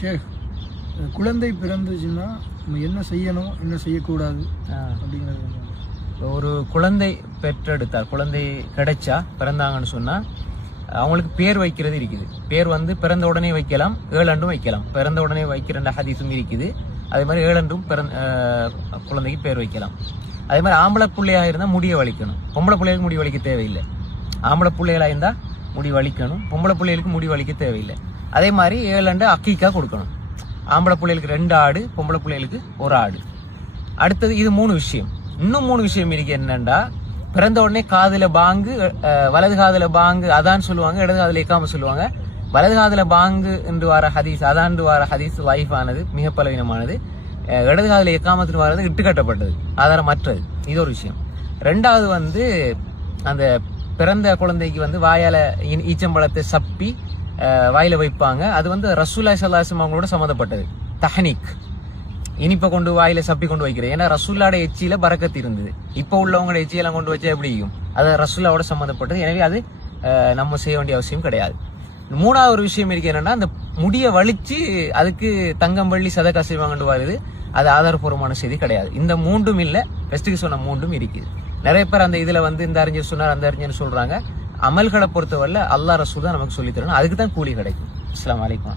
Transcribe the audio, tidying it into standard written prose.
ஷேக், குழந்தை பிறந்துச்சுன்னா நம்ம என்ன செய்யணும் என்ன செய்யக்கூடாது அப்படிங்கிறது. ஒரு குழந்தை பெற்றெடுத்தார், குழந்தை கிடைச்சா பிறந்தாங்கன்னு சொன்னா அவங்களுக்கு பேர் வைக்கிறது இருக்குது. பேர் வந்து பிறந்த உடனே வைக்கலாம், 7 ஆண்டும் வைக்கலாம். பிறந்த உடனே வைக்கிற ஹதீஸும் இருக்குது. அதே மாதிரி 7 ஆண்டும் குழந்தைக்கு பேர் வைக்கலாம். அதே மாதிரி ஆம்பளை பிள்ளையாக இருந்தால் முடிய வலிக்கணும். பொம்பளை பிள்ளைகளுக்கு முடி வலிக்க தேவையில்லை. ஆம்பளை பிள்ளைகளாக இருந்தால் முடி வலிக்கணும், பொம்பளை பிள்ளைகளுக்கு முடி வலிக்க தேவையில்லை. அதே மாதிரி 7 ஆண்டு அக்கீக்கா கொடுக்கணும். ஆம்பளை பிள்ளைகளுக்கு 2 ஆடு, பொம்பளை பிள்ளைகளுக்கு 1 ஆடு. அடுத்தது இது 3 விஷயம். இன்னும் 3 விஷயம் இருக்கு. என்னண்டா, பிறந்த உடனே காதுல பாங்கு, வலது காதுல பாங்கு அதான் சொல்லுவாங்க, இடது காதுல இக்காம சொல்லுவாங்க. வலது காதுல பாங்கு என்று வர ஹதீஸ், அதான் வர ஹதீஸ் லைஃபானது, மிக பலவீனமானது. இடது காதுல இக்காமத்துன்னு வர்றது இட்டுக்கட்டப்பட்டது, ஆதாரமற்றது. இது ஒரு விஷயம். 2வது வந்து அந்த பிறந்த குழந்தைக்கு வந்து வாயால ஈச்சம்பழத்தை சப்பி வாயில வைப்பாங்க. அது வந்து ரசூலுல்லாஹி ஸல்லல்லாஹு அலைஹி வஸல்லம் அவங்களோட சம்மந்தப்பட்டது. தஹ்னீக், இனிப்பை கொண்டு வாயில சப்பி கொண்டு வைக்கிறது. ஏன்னா ரசூல்லாவோட எச்சியில பரக்கத்து இருந்தது. இப்போ உள்ளவங்களோட எச்சியெல்லாம் கொண்டு வச்சா எப்படி இருக்கும்? அது ரசூல்லாவோட சம்மந்தப்பட்டது. எனவே அது நம்ம செய்ய வேண்டிய அவசியம் கிடையாது. 3வது ஒரு விஷயம் இருக்கு. என்னன்னா, அந்த முடிய வலிச்சு அதுக்கு தங்கம் வெள்ளி சதக்கா செய்வாங்கன்னு வருது. அது ஆதாரபூர்வமான செய்தி கிடையாது. இந்த 3ம் இல்ல, பெஸ்ட்டுக்கு சொன்ன 3ம் இருக்குது. நிறைய பேர் அந்த இதுல வந்து இந்த அறிஞர் சொன்னார், அந்த அறிஞர் சொல்றாங்க. அமல்களை பொறுத்தவரை அல்லாஹ் ரசூல் தான் நமக்கு சொல்லி தரணும். அதுக்கு தான் கூலி கிடைக்கும். அஸ்ஸலாமு அலைக்கும்.